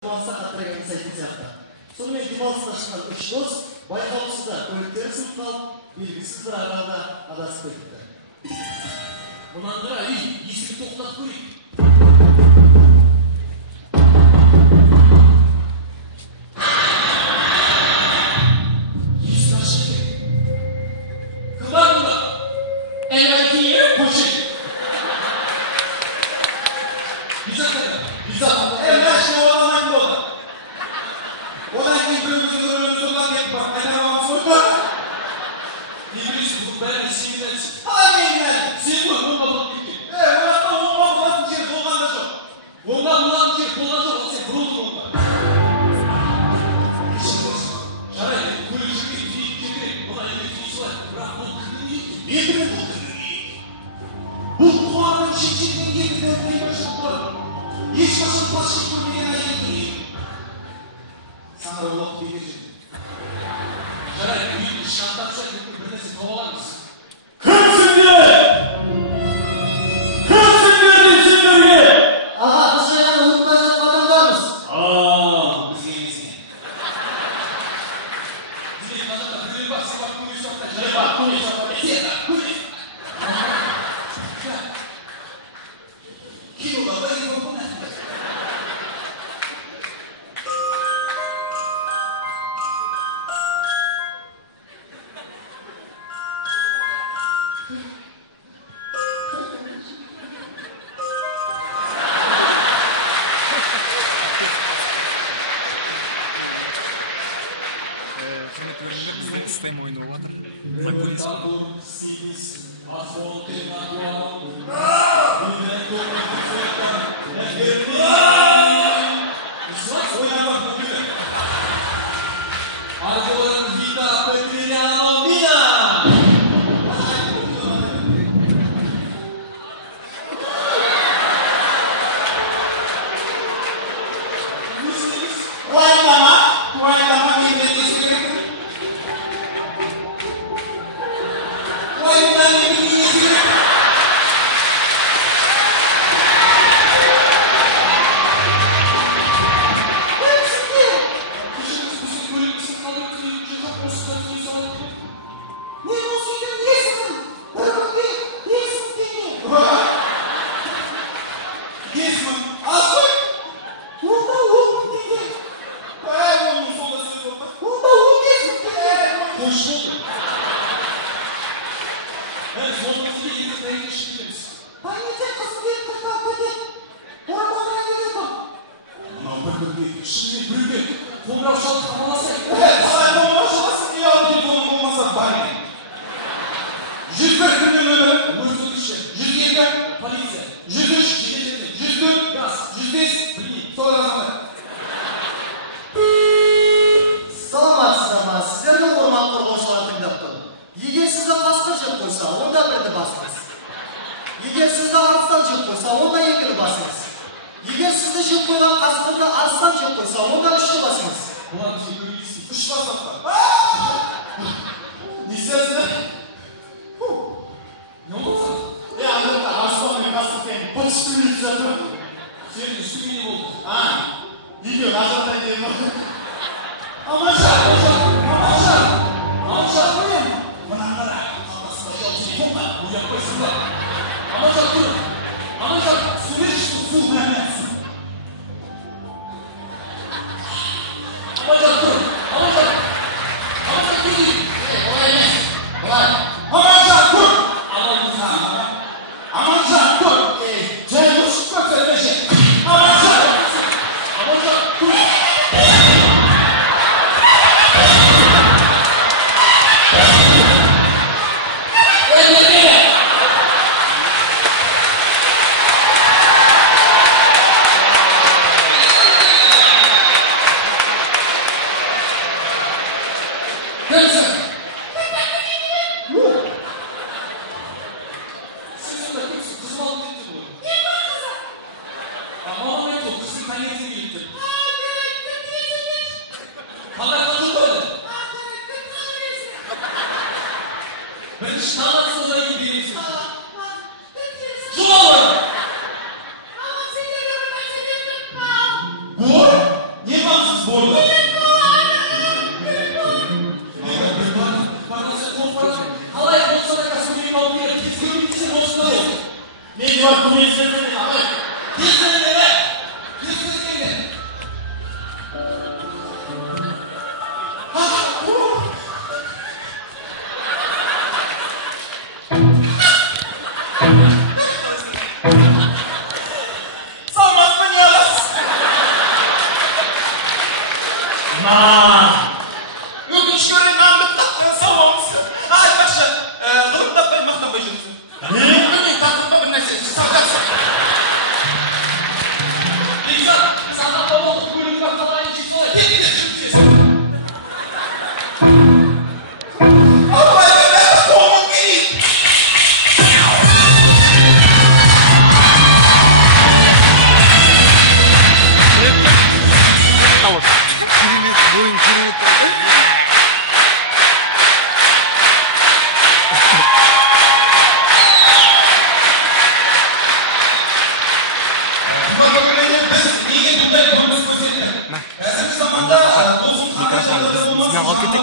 демалысқа қатырған сайтын сияқты. Сонымен демалысқа шыққан үш дос байқаусызда көліктері сынып қалып, белгісіз бір аралда адасып кетіпті. Мынандыра үй, есігі тоқтатып көрейік. Есік ашық екен. Кім бар мұнда? Әңгімелесейін, қойшын. Бизат қайда? Бизат. Машина оламайын болды. Одан кейін біреуіміздің өліміз олар кетіп бар. Қайдан оламыз ойда? Не білесің, бұл бәрін сенің әлсің. Қалай менің әлі? Сен ғой, онға бұлап кеткен. Ояқта оңға бұлатын жер болған да жоқ. Онға бұлатын жер болған жоқ, сен бұрылдың онға. Жарайды, көлік жүрген, түйіп кетірек. Бұға егер түйісілай, бірақ бұл кімнің екен? Не білем бұл кімнің екен? Бұл туғанның шешеннен екіден деймін шықты. Ешқашын пашық көрмеген әйелдің екен. Саңыр олақ беге жүрді. Жарайды, үйді шантапша кетіп бір нәрсе тауып аламыз. Кімсіңдер? Кімсіңдер дейсіңдерге? Аға, біз жаңа ұмытпай жатқан адамдармыз. Бізге емесіне. Бізге қажақта біреу бар, сен бар, көмек соқтай. Жарай бар, көмек соқтай. Сен бар, көмек. Кинода бір екі бұл нәрсе. Қызметкерлер ұстайм ойнап жатыр. Футболист. Қоңырау шалып хабарласайық. Қалай қоңырау шаласың, үй алып телефоның болмаса бармен. 101 кімнің нөмірі? Өрсөндікші. 102 Полиция. 103 Жедел. 104 Газ. 105 Білмеймін. солай жазылды. Саламатсыздар ма? Сіздерді орман қорғаушылар тыңдап тұр. Егер сізді қасқыр жеп қойса, онда бірді басыңыз. Егер сізді арыстан жеп қойса, онда екіні басыңыз. Егер сізді жеп қойған қасқырды арыстан жеп қойса, онда үшті басыңыз. Бұлар бізге көмектесейік. 3 бастапта. Не істерсің? Не болды саған? Анда арыстан мен қасқырмен бытышты үйретіп жатыр. Сенің үстіңе не болды? Екеуін ажырата деймін. Аманша! Мынаны қара. Қалтасында жау телефон бар. Оятпайсың ба? Аманша, тұр. Аманша, су берші. Су бәріне. Аманша, тұр. Аманша, тұр деймін. Олай емес. Олай. Аманжан тұр! Аманша, тұр. Жай ұшып көтер беше. Аманша, тұр. Olmaz bu arada. Halay olsa da kasımın altında kesin için olsa da ne var bunu izlemedin ama Kesin eve. Kesin eve. Salmaz mı yalas? Yok hiç gören anlıkta salmamışsın. Hadi başla. Kılıkta ben mahtam başımsın. Ne? Ne? Takımda bir neyse. Salacaksın. ne güzel. Sana baba olup bölümden falan için sonra Gel gidelim şimdi. Allah ya. Tohum değil. Tamam. Boyun kilometre. Mikrofon. Biz ne halk ettik?